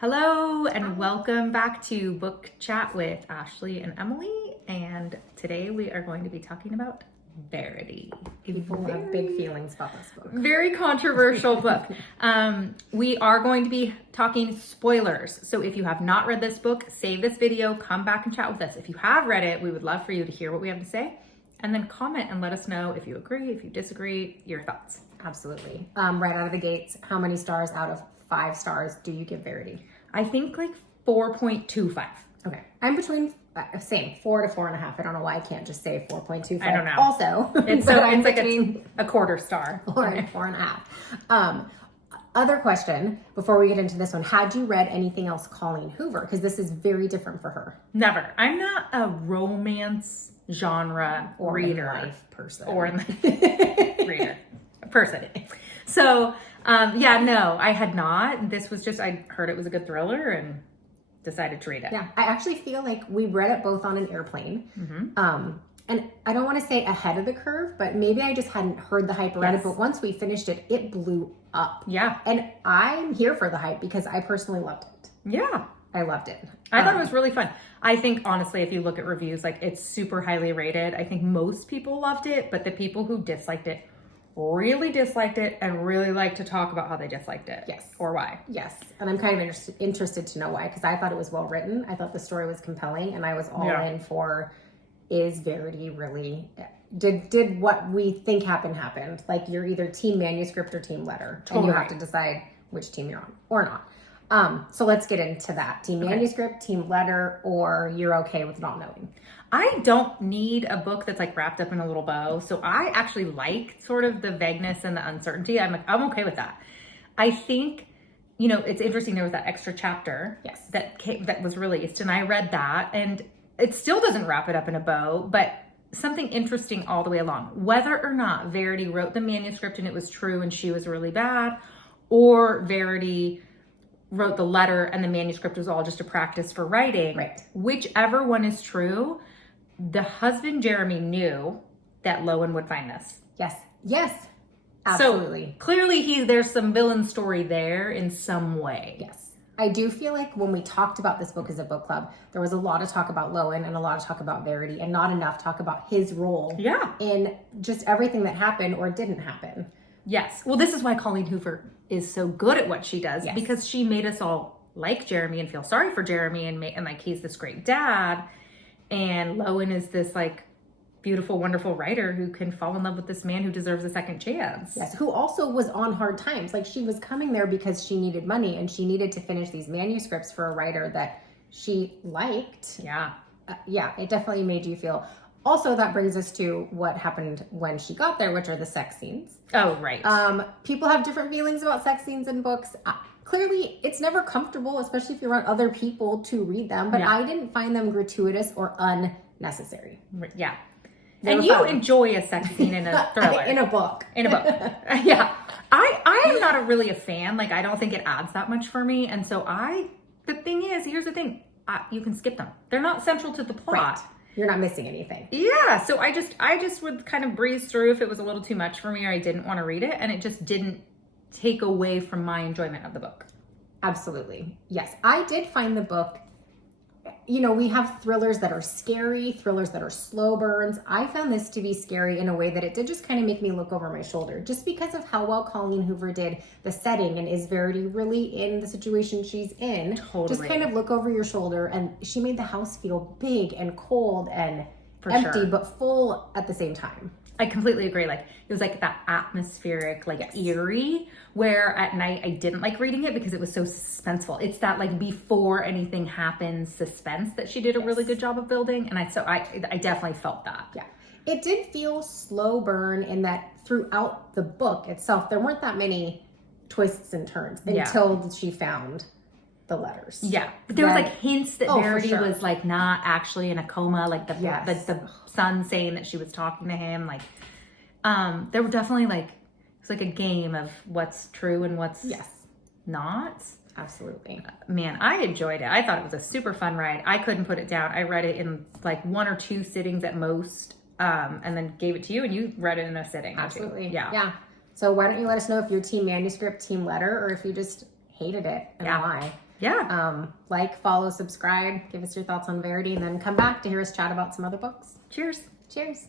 Hello and welcome back to Book Chat with Ashley and Emily. And today we are going to be talking about Verity. People have big feelings about this book. Very controversial book. We are going to be talking spoilers. So if you have not read this book, save this video, come back and chat with us. If you have read it, we would love for you to hear what we have to say. And then comment and let us know if you agree, if you disagree, your thoughts. Absolutely. Right out of the gates, how many stars out of 5 stars do you give Verity? I think like 4.25. Okay. I'm between, same, 4 to 4.5. I don't know why I can't just say 4.25. I don't know. Also, It's like a quarter star. 4 and 4.5. Other question, before we get into this one, had you read anything else Colleen Hoover? Because this is very different for her. Never. I'm not a romance genre Or reader. life person. Or in reader. Person. So, no, I had not. This was just, I heard it was a good thriller and decided to read it. Yeah, I actually feel like we read it both on an airplane. Mm-hmm. And I don't want to say ahead of the curve, but maybe I just hadn't heard the hype around it. But once we finished it, it blew up. Yeah. And I'm here for the hype because I personally loved it. Yeah. I loved it. I thought it was really fun. I think, honestly, if you look at reviews, like, it's super highly rated. I think most people loved it, but the people who disliked it really disliked it and really like to talk about how they disliked it. Yes. Or why. Yes. And I'm kind of interested to know why, because I thought it was well written. I thought the story was compelling, and I was all in for, is Verity really, did what we think happened? Like, you're either team manuscript or team letter. Totally. And you have to decide which team you're on or not. So let's get into that. Team manuscript, team letter, or you're okay with not knowing. I don't need a book that's like wrapped up in a little bow. So I actually like sort of the vagueness and the uncertainty. I'm okay with that. I think, it's interesting. There was that extra chapter that was released, and I read that, and it still doesn't wrap it up in a bow, but something interesting all the way along. Whether or not Verity wrote the manuscript and it was true and she was really bad, or Verity wrote the letter and the manuscript was all just a practice for writing. Right. Whichever one is true, the husband, Jeremy, knew that Lowen would find this. Yes. Absolutely. So clearly there's some villain story there in some way. Yes. I do feel like when we talked about this book as a book club, there was a lot of talk about Lowen and a lot of talk about Verity and not enough talk about his role in just everything that happened or didn't happen. Yes. Well, this is why Colleen Hoover is so good at what she does, because she made us all like Jeremy and feel sorry for Jeremy and like he's this great dad, and Lowen is this like beautiful, wonderful writer who can fall in love with this man who deserves a second chance. Yes, who also was on hard times. Like, she was coming there because she needed money and she needed to finish these manuscripts for a writer that she liked. Yeah. It definitely made you feel. Also, that brings us to what happened when she got there, which are the sex scenes. Oh, right. People have different feelings about sex scenes in books. Clearly, it's never comfortable, especially if you're around other people to read them. But I didn't find them gratuitous or unnecessary. Yeah. And you enjoy a sex scene in a thriller. In a book. Yeah. I am not really a fan. Like, I don't think it adds that much for me. And so here's the thing. You can skip them. They're not central to the plot. Right. You're not missing anything. Yeah. So I just would kind of breeze through if it was a little too much for me or I didn't want to read it. And it just didn't take away from my enjoyment of the book. Absolutely. Yes. I did find the book, we have thrillers that are scary, thrillers that are slow burns. I found this to be scary in a way that it did just kind of make me look over my shoulder, just because of how well Colleen Hoover did the setting, and is Verity really in the situation she's in? Totally. Just kind of look over your shoulder, and she made the house feel big and cold and empty, but full at the same time. I completely agree. Like, it was like that atmospheric, eerie, where at night I didn't like reading it because it was so suspenseful. It's that like before anything happens suspense that she did a really good job of building. And I definitely felt that. Yeah. It did feel slow burn in that throughout the book itself, there weren't that many twists and turns until she found the letters. Yeah. But there was like hints that Verity was like not actually in a coma, like the son saying that she was talking to him. Like, there were definitely it's like a game of what's true and what's not. Absolutely. Man, I enjoyed it. I thought it was a super fun ride. I couldn't put it down. I read it in like 1 or 2 sittings at most, and then gave it to you, and you read it in a sitting. Absolutely. Yeah. Yeah. So why don't you let us know if you're team manuscript, team letter, or if you just hated it and Yeah. why. Yeah. Like, follow, subscribe, give us your thoughts on Verity, and then come back to hear us chat about some other books. Cheers. Cheers.